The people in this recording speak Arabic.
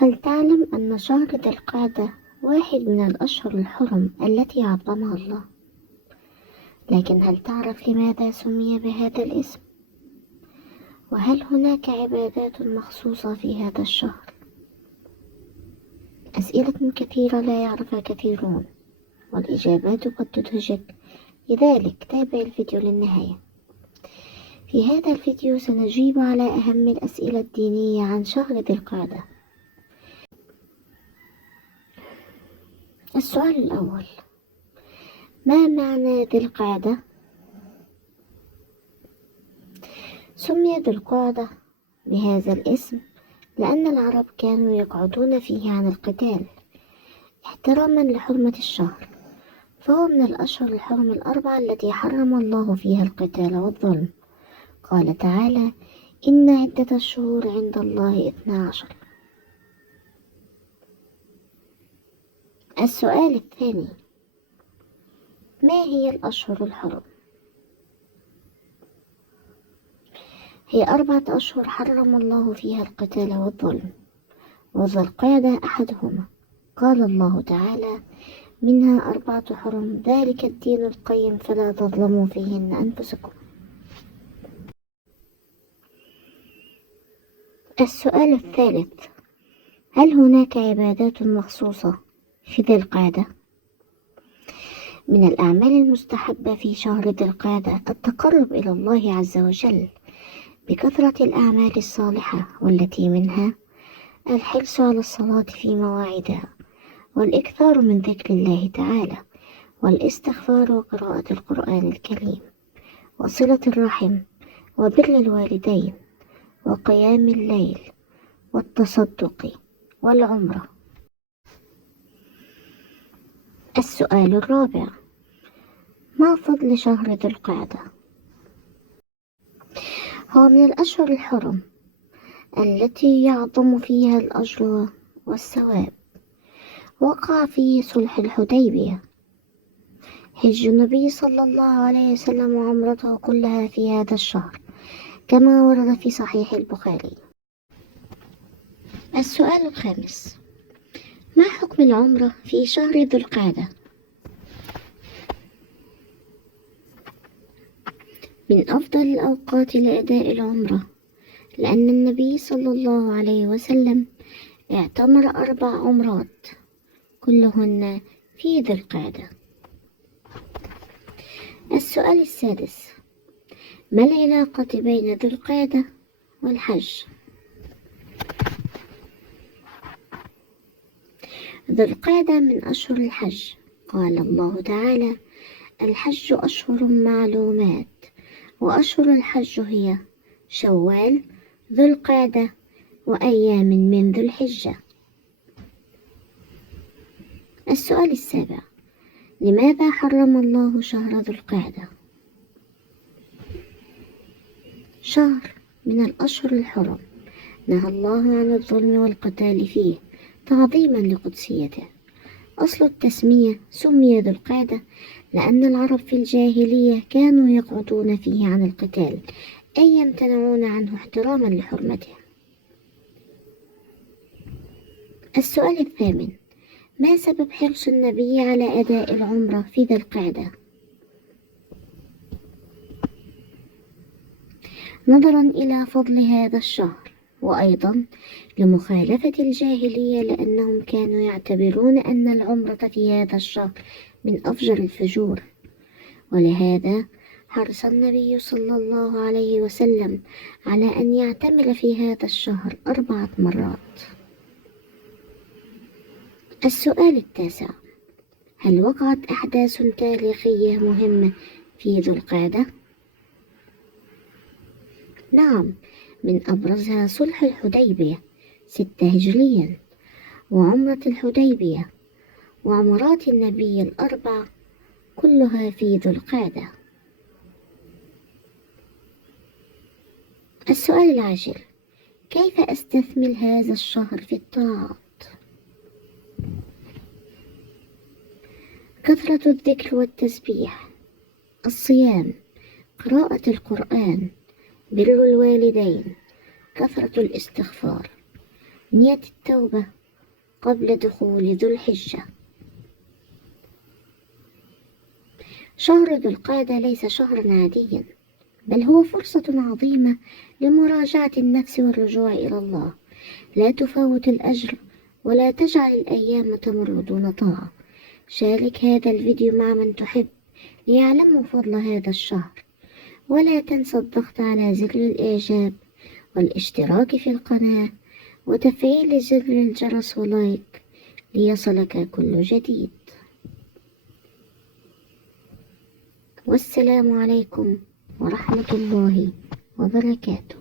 هل تعلم أن شهر ذي القعدة واحد من الأشهر الحرم التي عظمها الله؟ لكن هل تعرف لماذا سمي بهذا الاسم؟ وهل هناك عبادات مخصوصة في هذا الشهر؟ أسئلة كثيرة لا يعرفها كثيرون، والإجابات قد تدهشك، لذلك تابع الفيديو للنهاية. في هذا الفيديو سنجيب على أهم الأسئلة الدينية عن شهر ذي القعدة. السؤال الأول: ما معنى ذي القعدة؟ سمي ذي القعدة بهذا الاسم لأن العرب كانوا يقعدون فيه عن القتال احتراما لحرمة الشهر، فهو من الأشهر الحرم الأربعة التي حرم الله فيها القتال والظلم. قال تعالى: إن عدة الشهور عند الله 12. السؤال الثاني: ما هي الأشهر الحرم؟ هي 4 أشهر حرم الله فيها القتال والظلم، وذو القعدة أحدهما. قال الله تعالى: منها 4 حرم، ذلك الدين القيم، فلا تظلموا فيهن أنفسكم. السؤال الثالث: هل هناك عبادات مخصوصة في ذي القعدة؟ من الأعمال المستحبة في شهر ذي القعدة التقرب إلى الله عز وجل بكثرة الأعمال الصالحة، والتي منها الحرص على الصلاة في مواعيدها، والإكثار من ذكر الله تعالى، والاستغفار، وقراءة القرآن الكريم، وصلة الرحم، وبر الوالدين، وقيام الليل، والتصدق، والعمرة. السؤال الرابع: ما فضل شهر ذي القعدة؟ هو من الأشهر الحرم التي يعظم فيها الأجر والثواب. وقع فيه صلح الحديبية، حج النبي صلى الله عليه وسلم وعمرته كلها في هذا الشهر، كما ورد في صحيح البخاري. السؤال الخامس: ما حكم العمرة في شهر ذي القعدة؟ من أفضل الأوقات لأداء العمرة، لأن النبي صلى الله عليه وسلم اعتمر 4 عمرات كلهن في ذي القعدة. السؤال السادس: ما العلاقة بين ذي القعدة والحج؟ ذو القعدة من أشهر الحج. قال الله تعالى: الحج أشهر معلومات، وأشهر الحج هي شوال، ذو القعدة، وأيام من ذو الحجة. السؤال السابع: لماذا حرم الله شهر ذو القعدة؟ شهر من الأشهر الحرم نهى الله عن الظلم والقتال فيه تعظيما لقدسيته. أصل التسمية: سمي ذو القعدة لأن العرب في الجاهلية كانوا يقعدون فيه عن القتال، أي يمتنعون عنه احتراما لحرمته. السؤال الثامن: ما سبب حرص النبي على أداء العمرة في ذي القعدة؟ نظرا إلى فضل هذا الشهر، وأيضا لمخالفة الجاهلية، لأنهم كانوا يعتبرون أن العمرة في هذا الشهر من أفجر الفجور. ولهذا حرص النبي صلى الله عليه وسلم على أن يعتمر في هذا الشهر 4 مرات. السؤال التاسع: هل وقعت أحداث تاريخية مهمة في ذو القعدة؟ نعم، من أبرزها صلح الحديبية 6 هجريا، وعمرة الحديبية، وعمرات النبي 4 كلها في ذو القعدة. السؤال العاشر: كيف أستثمر هذا الشهر في الطاعات؟ كثرة الذكر والتسبيح، الصيام، قراءة القرآن، بر الوالدين، كثرة الاستغفار. نية التوبة قبل دخول ذو الحجة. شهر ذو القعدة ليس شهرا عاديا، بل هو فرصة عظيمة لمراجعة النفس والرجوع إلى الله. لا تفوت الأجر ولا تجعل الأيام تمر دون طاعة. شارك هذا الفيديو مع من تحب ليعلموا فضل هذا الشهر، ولا تنسى الضغط على زر الإعجاب والاشتراك في القناة وتفعيل زر الجرس ولايك ليصلك كل جديد. والسلام عليكم ورحمة الله وبركاته.